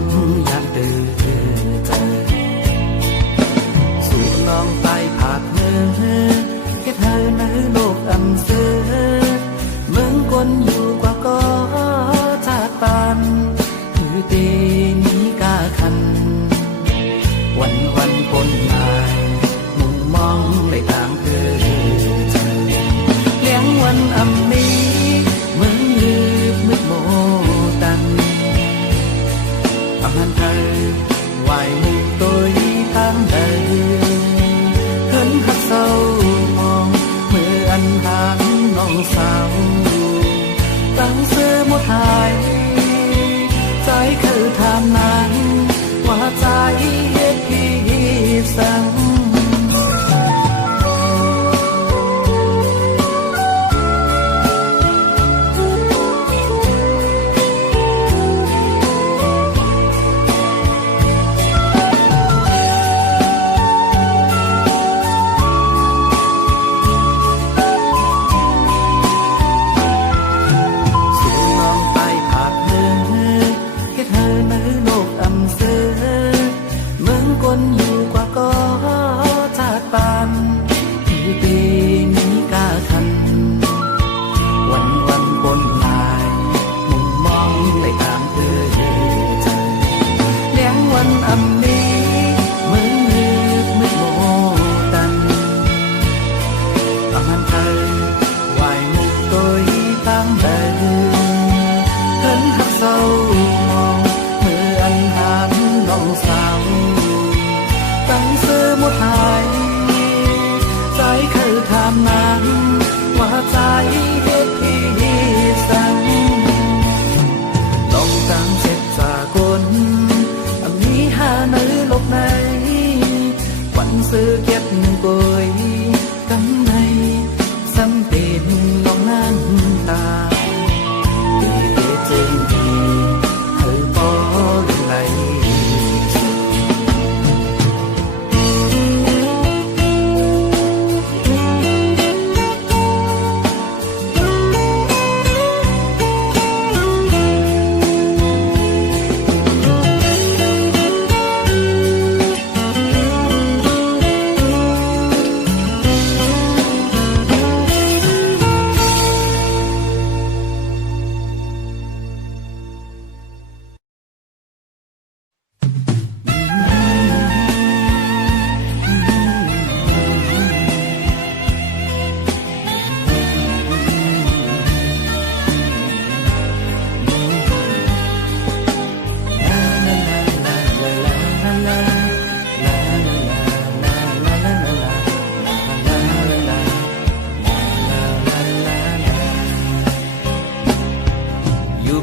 mong gian từ trời dù lòng tay phạt nhớ kết hơi nơi lục âm xưa mừng quânอยู่กว่าก็จากปานคือตีนี้กาคันวันปนหายมุ่งมองในทางเธอเลี้ยงวันอำนี้เหมือนลืมมืดโมตันอำหันเธอไหวมุกตัวทางเดินเหินหักเศร้ามองเมื่ออันหานน้องสาวตั้งเสื้อหมดหายใจคือทำนั้นว่าใจเฮ็ดพี่สั่งsự kiếp bồi cắm này xăm tên lòng nan ta từ phía trên thì hơi có lại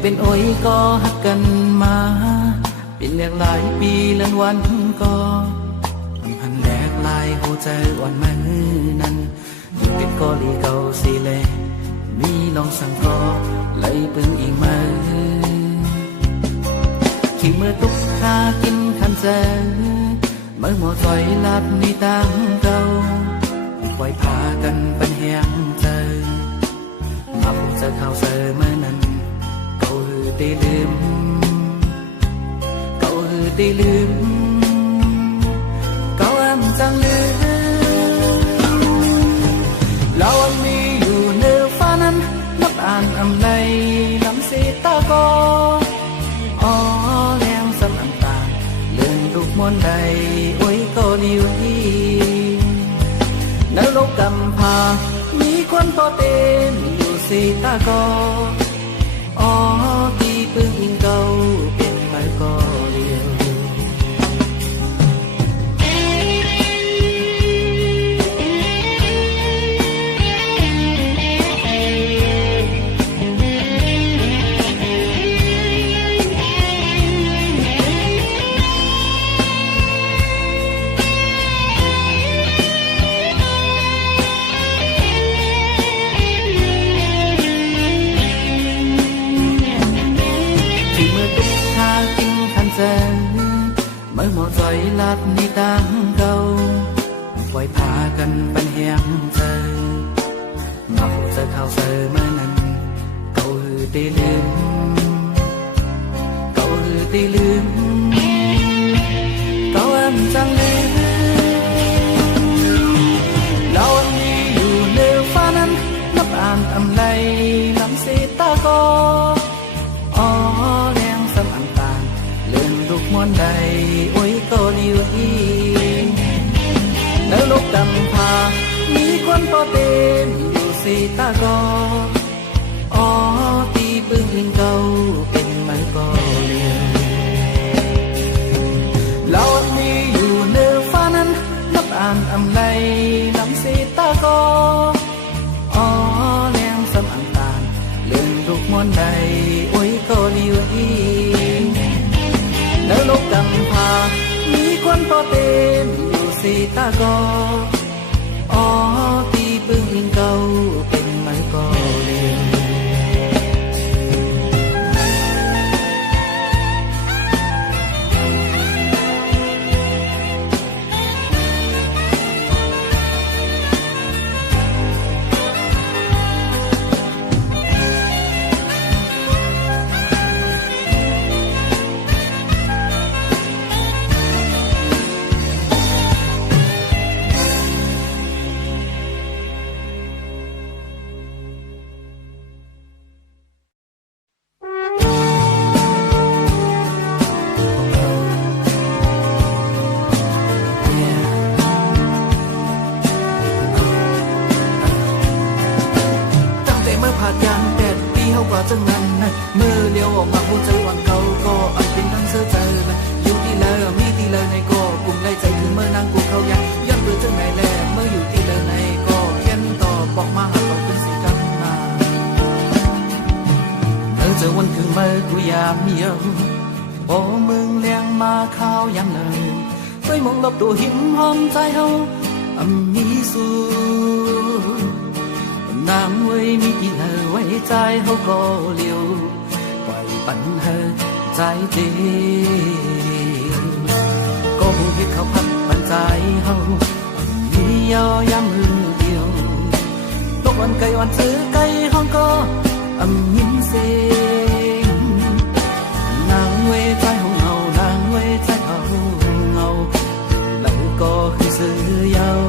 เป็นโอ้ยก็หักกันมาเป็นเรียกหลายปีเลื่อนวันก็หันแรกลายหัวใจอ่อนมือนั้นอยู่เป็นกอลีเก่าสีเลมีลองสั่งก็เลยปึงอีกมือขี่มือตุกข้ากินขันเจอเมื่อหมดถอยลัดในตังเก่าปล่อยพากันเป็นแหงเจอมาพบเจอข่าวเจอเมื่อนั้นตีลืมcậu hưตีลืมcậu em chẳngลืมเราอันมีอยู่เนื้อฟ้านั้นนับอ่านอำในลำสีตาก็อ๋อแรงสำน้ำตาเลื่อนลูกมนใดโอ้ยก็นิวฮีในโลกกำพามีคนพอเต็มอยู่สีตาก็อ๋อที่เพิ่งอิงเก่าเป็นไปก็เดียวเมื่อหมดใจลัดในตังเก่าปล่อยพากันเป็นแหงเจอมาพบเจอข่าวเจอเมื่อนั้นเก่าหือตีลืม อเต็มอยู่สีตาก็อ๋อตีปึ้งลิงเก่าเป็นมันก็เลียวเรามีอยู่เนื้อฟ้านั้นนับอ่านอำไลนำสีตาก็อ๋อเลี้ยงสำอันตานเลื่อนลูกมอนใดโอ้ยก็เลียวอีแล้วลบกำพามีคนพอเต็มอยู่สีตาก็อ๋อตีปึ้งลิงเก่าเป็นมันก็เลียวจังนั้นนะเมื่อเลี้ยวออกมาหัวใจวันเก่าก็อันเป็นทั้งเสื้อใจนะอยู่ที่เลยมีที่เลยในก็กลุ่มได้ใจถึงเมื่อนางกูเขายังย้อนเบื่อจังไหนแลเมื่ออยู่ที่เลยในก็เขียนต่อบอกมาหาเราเป็นสิ่งกันมาเจอวันคือเมื่อกูยามเมียวโอ้มึงเลี้ยงมาข้าวยังเลยช่วยมองลบตัวหินหอมใจเฮามีสูนางไว้มีที่เธอไว้ใจเขาก็เลี้ยวปล่อยปันเธอใจเดียวก็หูที่เขาพัดปันใจเขามียอยามมือเดียวตกวันไกลวันซื้อไกลห้องก็ยินเสียงนางไว้ใจเขาเงานางไว้ใจเขาเงาแล้วก็คือซื้อยาว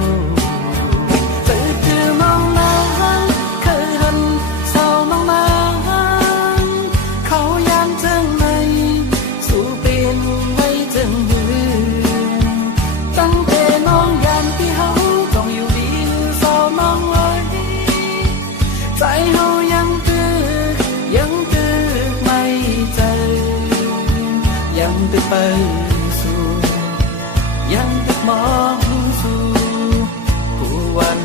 ไปสู่ยังติดมองสู่ผู้วัน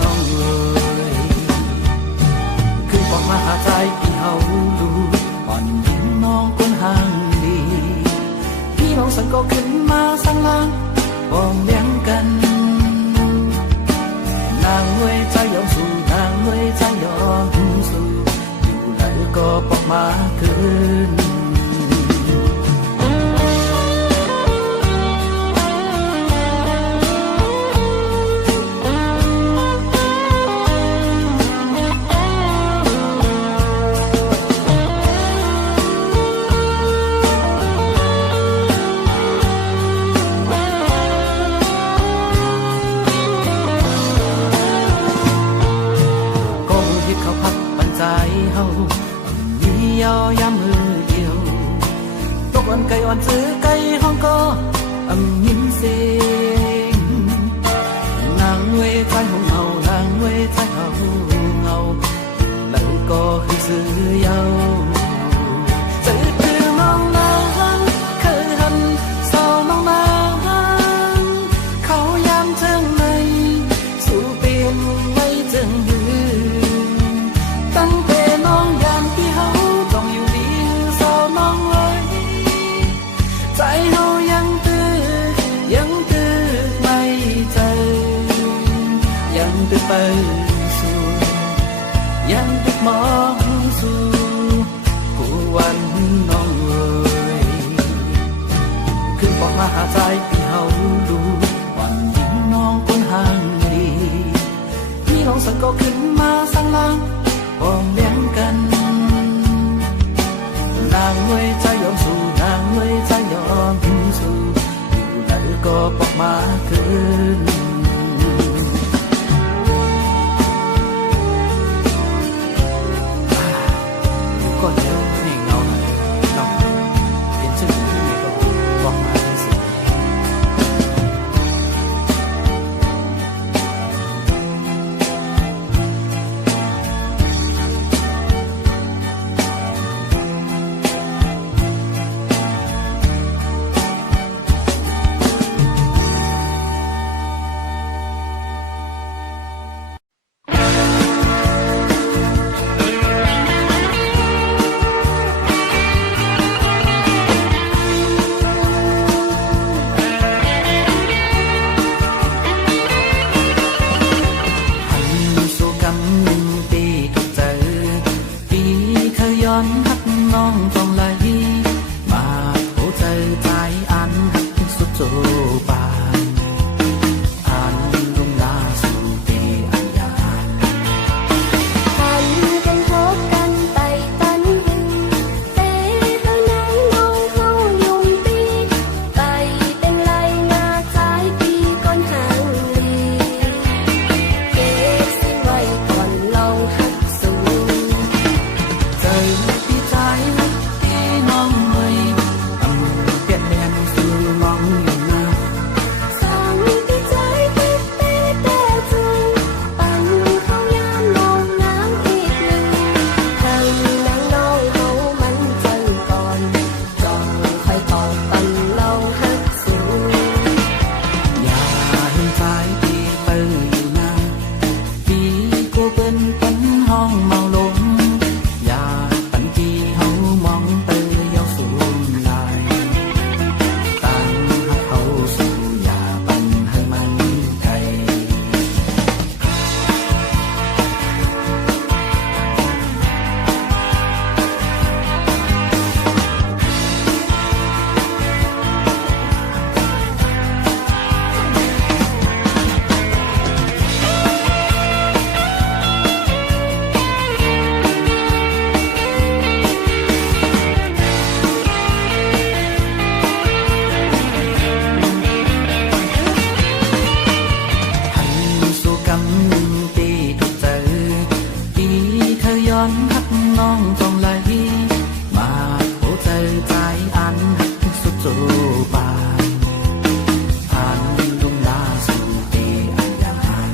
น้องเลยคือบอกมาหาใจที่เฮาดูอ่อนยิ้มน้องคนห่างดีพี่น้องสังก็ขึ้นมาสังลางบ่งเลี้ยงกันนางเว้ยใจยอมสู่นางเว้ยใจยอมสู่อยู่แล้วก็บอกมาคืนยามมือเดียวตกวันไกลวันซื้อไกลห้องก็ยินเสียงนางเวใจของเงานางเวใจเขาเงาแล้วก็คือซื้อยาวซื้อคือน้องนางเคยหันสาวน้องนางเขายามเจิงในสู่เป็นไม่เจิงยืนตั้งแต่น้องยามที่เขาใจเฮายังตื้อไม่ใจยังตื้อไปสู่ยังตื้อมองสู่ผู้วันน้องเอ๋ยขึ้นบอกมาหาใจที่เฮาดูวันยิ้มน้องคนห่างดีพี่น้องสังก็ขึ้นมาสังลางบ่งเลี้ยงกันนางเว้ยใจยอมสู่นางเว้ยใจยอมสู่อยู่แล้วก็บอกมาคืนอยู่ก็เดี๋ยวให้เงาหน่อยลองเปลี่ยนชื่อที่ไหนก็บอกมาสิ น้องต้องไหลมาโอ้ใจใจอันหักสุดโจบานอันลุงลาสู่ปีอันยาทันกันพบกันไต่ตันหึงเตะเท่านั้นน้องเขายุ่งปีไต่เป็นไรนาใจปีก้นหางลีเก็บสิ้นไว้ก่อนลองหักสูงใจพี่ใจที่น้องไม่เปลี่ยนแดนสู่มองอยู่นะสั่งพี่ใจเก็บเตะแต่จึงปั่นเขายามมองน้ำอีกหนึ่งให้นางน้องเขามันเจอก่อนจองค่อยตอบปั่นลองหักสูงอย่าเห็นใจที่เปิดอยู่นะพี่ก็เป็นปันห้องเมาลงอย่าปันที่เฮามองเตยเยาสูงลายตั้งให้เขาสู่อย่าปันให้มันไกลสู่กำนึงตีทุกเจอปีเธอย้อนหักน้องต้องไหลมาโอ้ใจใจอันหักสุดโจบานอันลุงลาสู่ปีอันยาทัน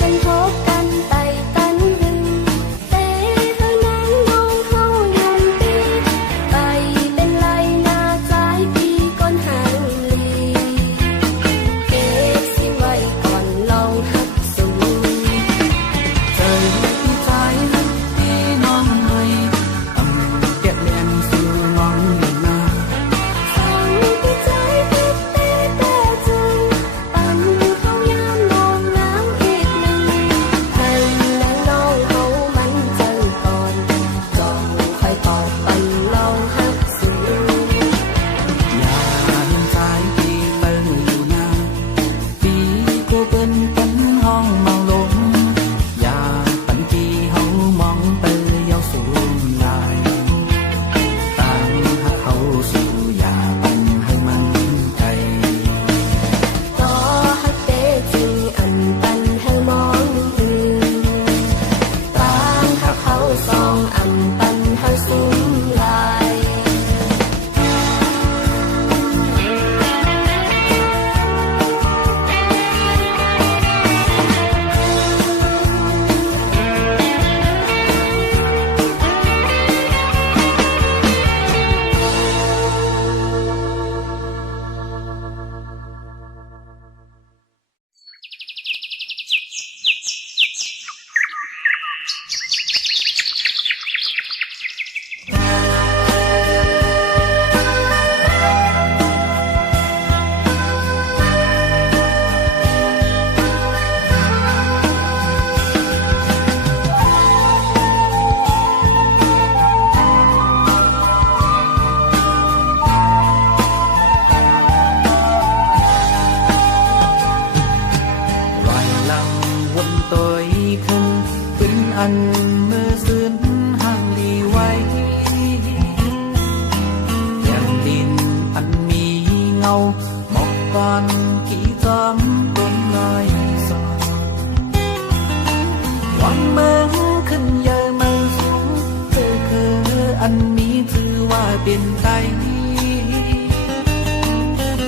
กันพบกันไต่ตันหึงเตะเท่านั้นน้องเขายุ่งปีไต่เป็นไรนาใจปีก้นหางลีเก็บสิ้นไว้ก่อนลองหักสูงใจพี่ใจที่น้องไม่เก็บเลียนสู่มองอยู่นะสั่งพี่ใจเก็บเตะแต่จึงปั่นเขายามมองน้ำอีกหนึ่งให้นางน้องเขามันเจอก่อนจองค่อยตอบปั่นลองหักสูงอย่าเห็นใจที่เปิดอยู่นะปีก็เป็นปันห้องเมาลงอย่าปันที่เฮามองเตยเยาสูงลายตั้งให้เขาสู่อย่าปันให้มันไกลต่อหักเตะจึงอันปันให้มองอื่นต่างหักเขาสองอันปันให้สูงลายLoài lăng quân tôi không vinh anh mơ duyên hàng đi quay Nhàng tin anh mi ngâu một con kỹ gióm tôn nói giòn Quang mơ khinh giờ mơ xuống Thơ khơ anh mi thư hoa bên tay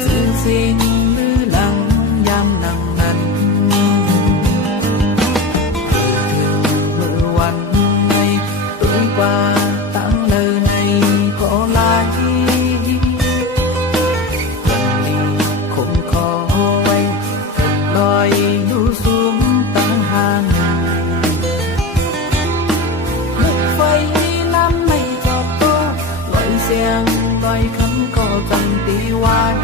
Thư xin nữ lăng giam nặng nặng qua tặng lời này có lại gần đi không khó quay thật lòi đu xuống tăng hàng nước phây năm mây giọt tô loại giang loài khắm có tầng tí hoài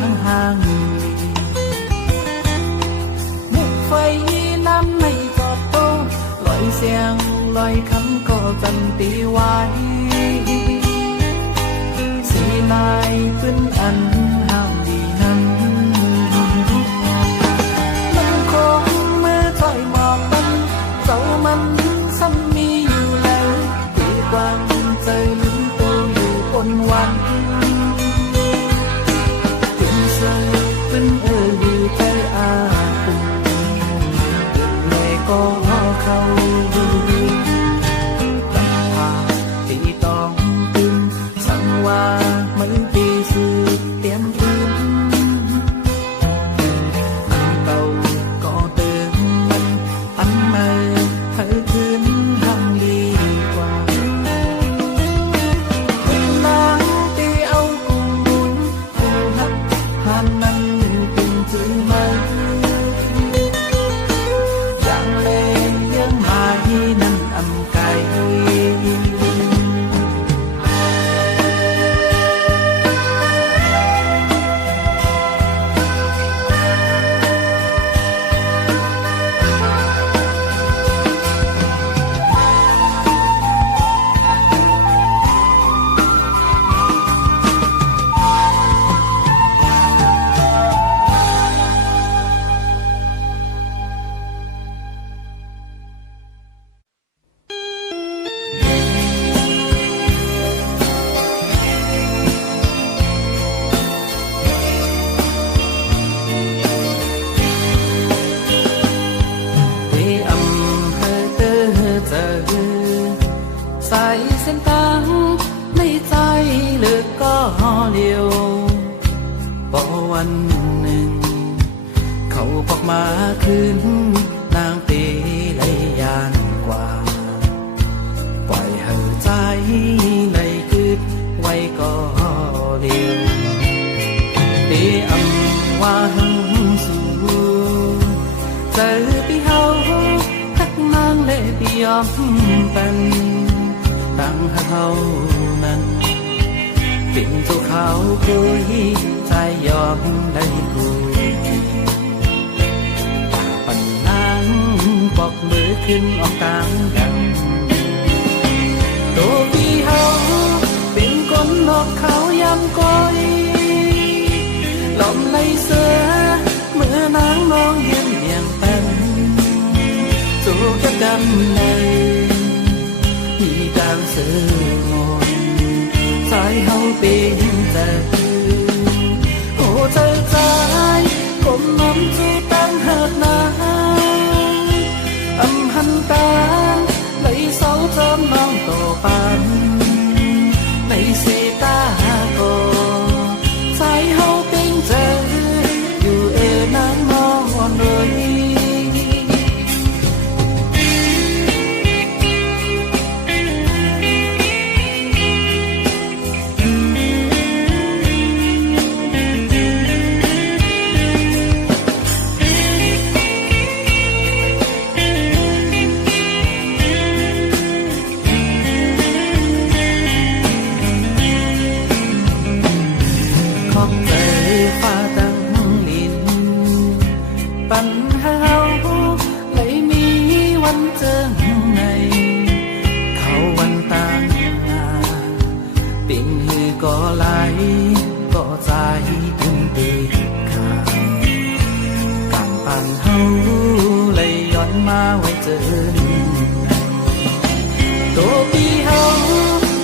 tháng hàng một phẩy năm nay giọt tô loại giang loại khăn có dần tí hoài xì lại tuyên ăn hàng đi nắng nắng không mưa thoại mò tân dấu mắn xăm miอยู่แล้วที่กวางใจลุ้นตัวอยู่บนวันเป็นเสือเป็นอยู่ใจอาปุ่นดึกเลยก็เข้าตั้งพาที่ต้องตื่นสั่งว่ามันตีสื่อเตรียมตื่นอันเก่าก็ตื่นมันอันใหม่เธอคืนทำดีกว่าคุณนางตีเอากุมบุญคุณนักหานนั้นเป็นจื่อไหมอย่างเล่นเรื่องหมายนั้นอำไกลเส้นทางในใจเลือกก็เลี้ยวพอวันหนึ่งเขาบอกมาคืนนางตีเลยยานกว่าปล่อยเห่อใจเลยคืดไว้ก็เลี้ยวตีอำว่าหังสู่เจอพี่เฮาทักนางเลยพี่ยอมเป็นตั้งเฮานั้นเป็นตัวเขาคุยใจยอมได้กูปัญนางบอกมือขึ้นออกกลางดังตัวพี่เฮาเป็นคนนอกเขายำก้อยหล่อมในเสือเมื่อนางมองยืนเบี่ยงเป็นสู่จะดำในที่ดังเสือมนสายเฮาเป็นแต่โอ้ใจใจผมน้ำจูตั้งหักนาอำหันตาlấy sáu chấm non tổ pan lấy xe ta cô trái hậu tinh trời dù e nắng ngon rồiมาไว้เจอตัวพี่เฮา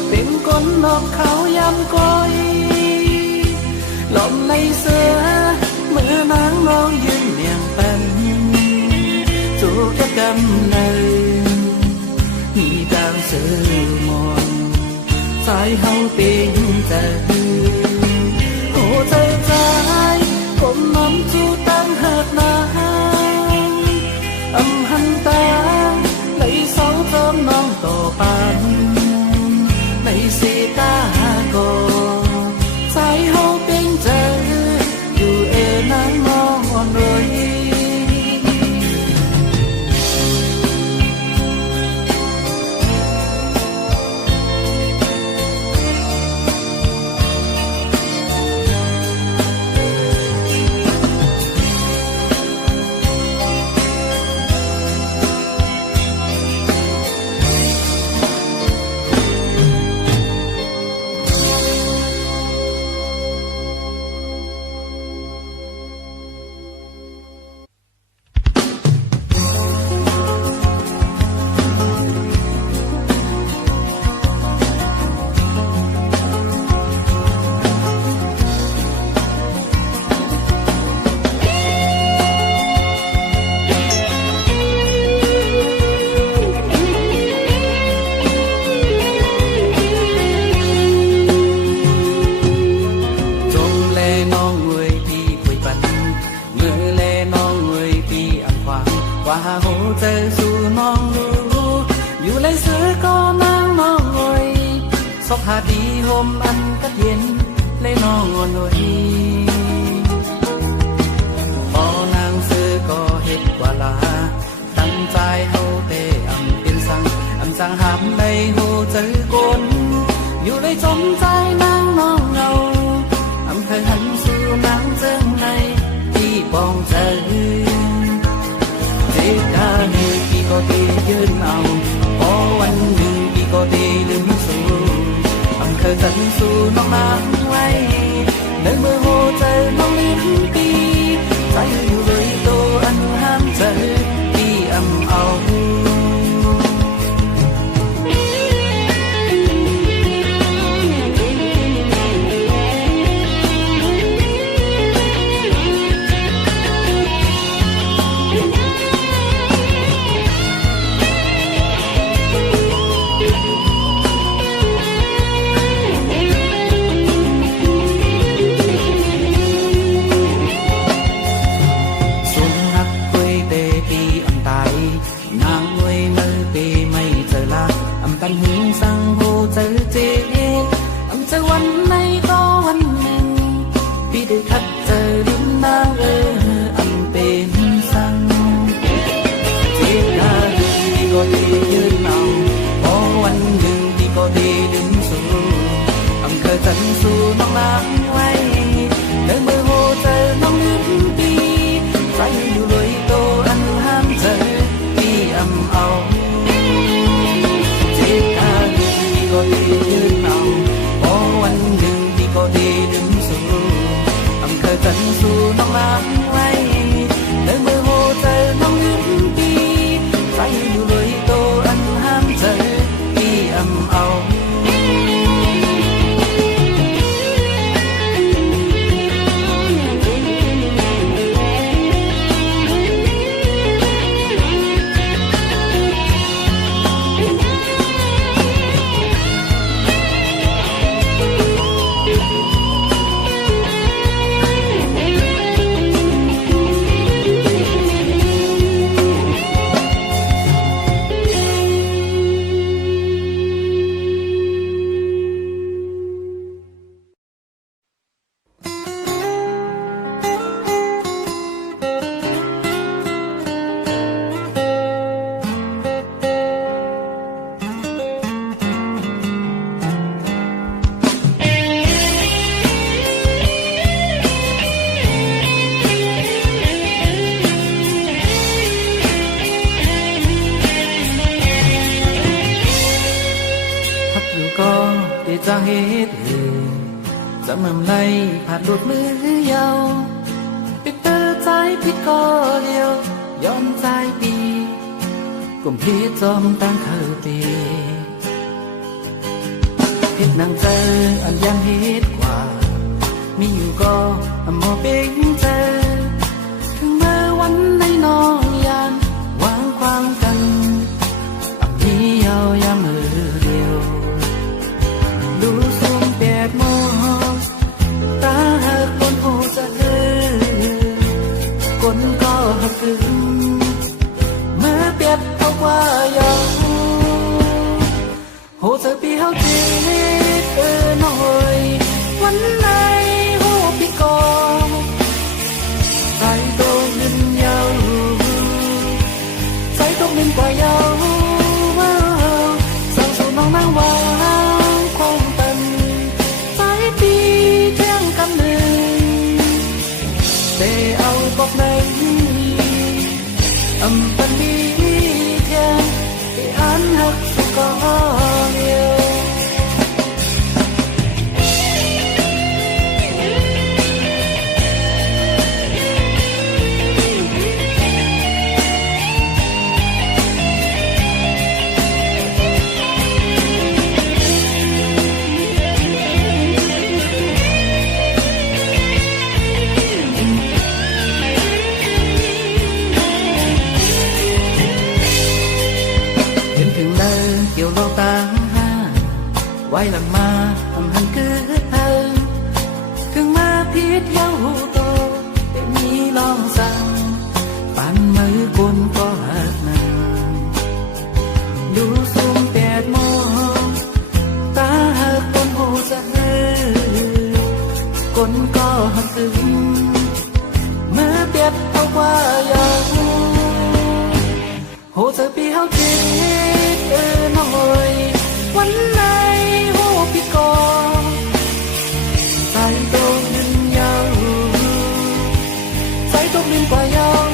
เป็นคนนอกเขายำก้อยหล่อมในเสือเมื่อนางมองยืนเบี่ยงเป็นจูกกำเนิดที่ดังเสือมนสายเฮาเป็นใจโอ้ใจใจผมน้ำจูตั้งหักนาâm hân ta lấy sáu tôm non tổ pan lấy xe ta cô trái hậu bên trời dù e nắng ngon rồi เ hồ trời dù non lũ dù lấy xưa có nắng non ngồi sóc hà đi hôm ăn cắt hiến lấy nó ngon nổi bỏ nàng xưa có hết quả là tăng trai hậu tê tiền sang hàm đầy hồ trời côn dù lấy trong trái nắng non ngầu thời hạnh xưa nắng dâng này đi bóng trời thế ca như khi có thể dơn nào có anh như khi có thể lưng xuống thời hạnh xưa nắng nắng quay nơi mơ hồ trời nắng liên ti trái yêu với tô anh ham trời đi âm áo hướng sang hồ trời chế âm trờiวันnày cóวันหนึ่งพี่ได้ทักเจอดินนางâmเป็นสังเทกาพี่ก็ได้ยืนเอาพอวันหนึ่งพี่ก็ได้ดึงสู่เคยจันสู่น้องนางไว้เดินมือhồ trờiน้องลืมปีใจอยู่เลยโตอันห้ามเจอพี่âmเอาcó thểยืนเอาพอวันหนึ่งที่ก็ได้ดึงสู่เคยจันสู่น้องนางไว้เดินมือhồ trờiน้องลืมปีใจอยู่เลยโตอันห้ามเจอพี่เอา จะเหตุจะมั่มไล่ผ่านหลุดมือยาวปิดเตอร์ใจพิดก็เลี้ยวย้อนใจปีกลุ่มพี่จอมตั้งเคยปีพิดนางเจออันยังเหตุกว่ามีอยู่ก็มอเป็นเจอถึงเมื่อวันในน้องยานวางความกันอันนี้ยาวยามมือเดียวดูสูงแปดโมงตาหักบนหูจะเอืคนก็หักถึงเมื่อเปียบเอาว่ายาวโหจะปีเฮาจีน้อยวันไหนหูพี่กองใจโตเงินยาวใจโตเงินกว่ายาวสั่งสู่น้องนางว่าบอกในเป็นมีเทียนที่อันหักสุกเดียวเกี่ยวเราตาไว้หลังมาทำหันคือเธอถึงมาพิษเย้าหูโตแต่มีลองสั่งปั่นมือกุนก็หา คืนมือเปียกเอากว่าอย่างโหเธอปีเฮาจีน้อยวันไหนโหพี่กอใจโดนดินยาวใจตกดินกว่ายาว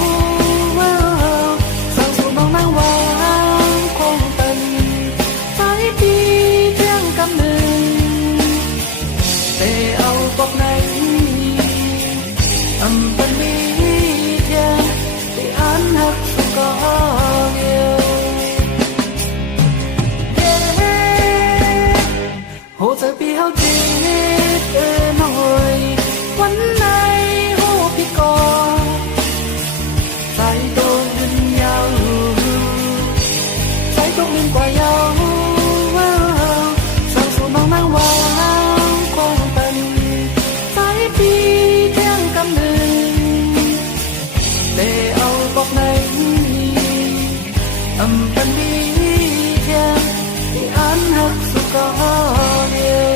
สาวสูน้องนางวางคงเป็นใจปีเพียงกำหนึ่งแต่เอาบอกไหนอำเป็นมีเทียงที่อันหักก็เดียวโหเธอปีเฮาจีน้อยวันไหนโหพี่กอใจโดนดินยาวใจตกดินกว่ายาวสาวสูน้องนางวางคงเป็นใจปีเที่ยงกำหนึ่งแต่เอาบอกไหนอำเป็นมีเทียงที่อันหักสุกก็เดียว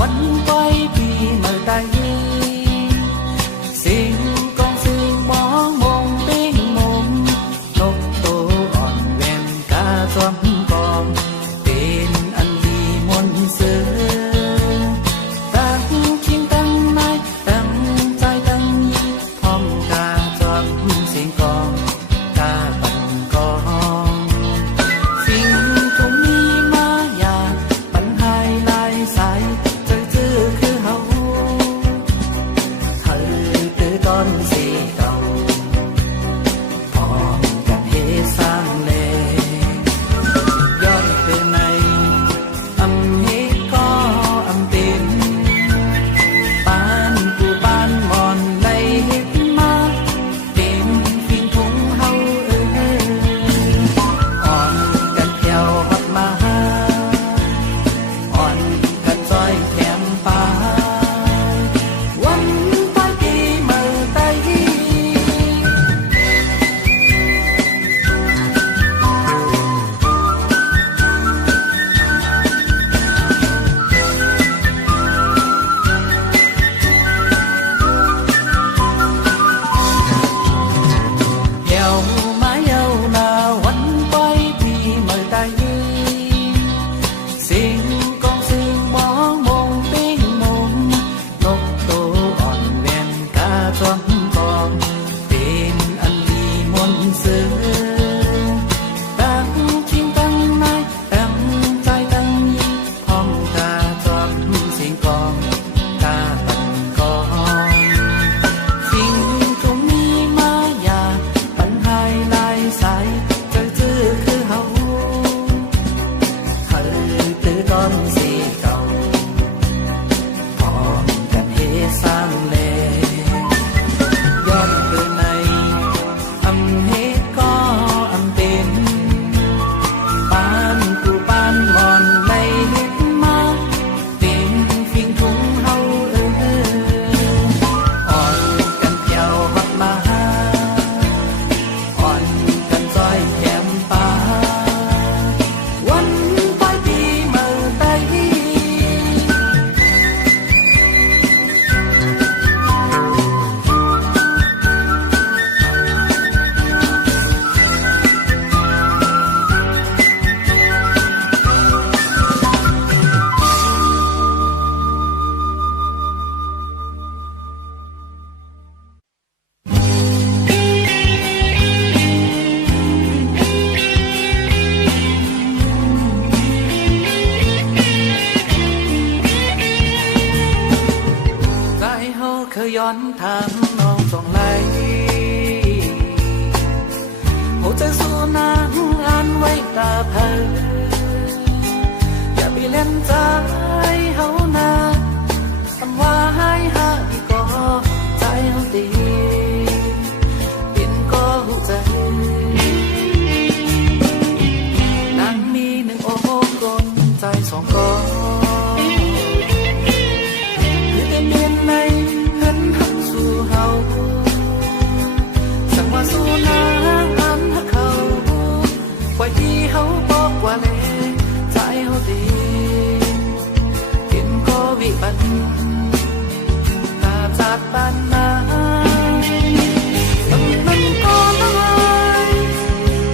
วันไปปีเมื่อใด ห็นใจเฮานาคำว่าให้หาอีก็ใจเฮาตีปินก็หูใจนางมีหนึ่งโอ้กลใจสองก็คือได้เมียนในเห็นหักสู่เฮาสั่งว่าสู่นางอันหักเขาไว้ที่เฮาบอกว่าเลยใจเฮาดีกินก็วิบัติตาจัดปันนาตำนั้นก็น้อย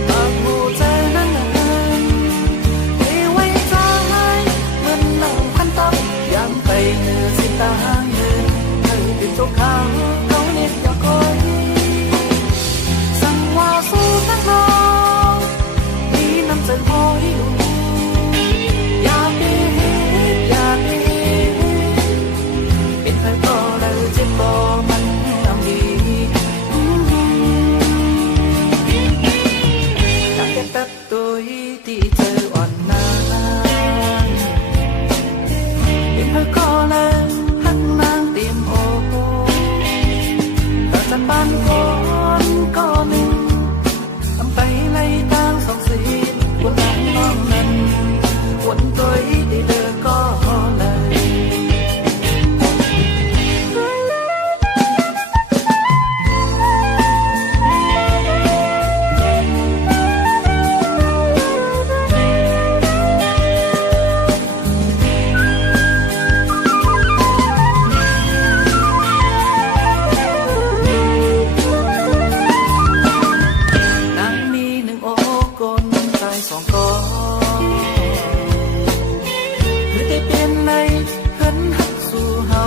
ปากหูใจนั้นไม่ไว้ใจเหมือนหนังพันตับยามไปเหนือสิตาเงินเธอเป็นเจ้าข้าวเขาเน็ตอยากคอยสั่งว่าสู้นักน้องมีน้ำใจพออยู่อยากดีอยากดีเป็นใครก็ได้เจ็บบ่มันทำดีอยากแค่แป๊บตัวที่เธออ่อนน้าเป็นใครก็เลยหักนางเตรียมโอ้แต่จะปันคนก็หนึ่งทำไปไล่ทางสองสีบนหลังน้องนั้นวนตัวที่เธอก็เลยนางมีหนึ่งโอ้กลใจสองก็คือได้เปลี่ยนในเห็นหักสู่เฮา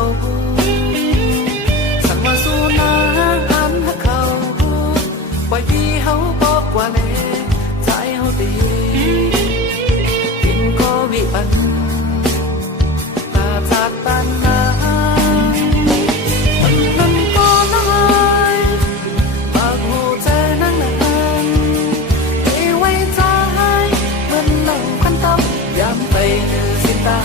สั่งว่าสู่นางอันหักเขาไว้ที่เฮาบอกว่าเลยใจเฮาดีกินก็วิบัติตาจากปันนาอันนั้นก็น้อยปากหูใจนั่งไม่ไว้ใจเหมือนหนังพันตับยามไปเหนือสิตา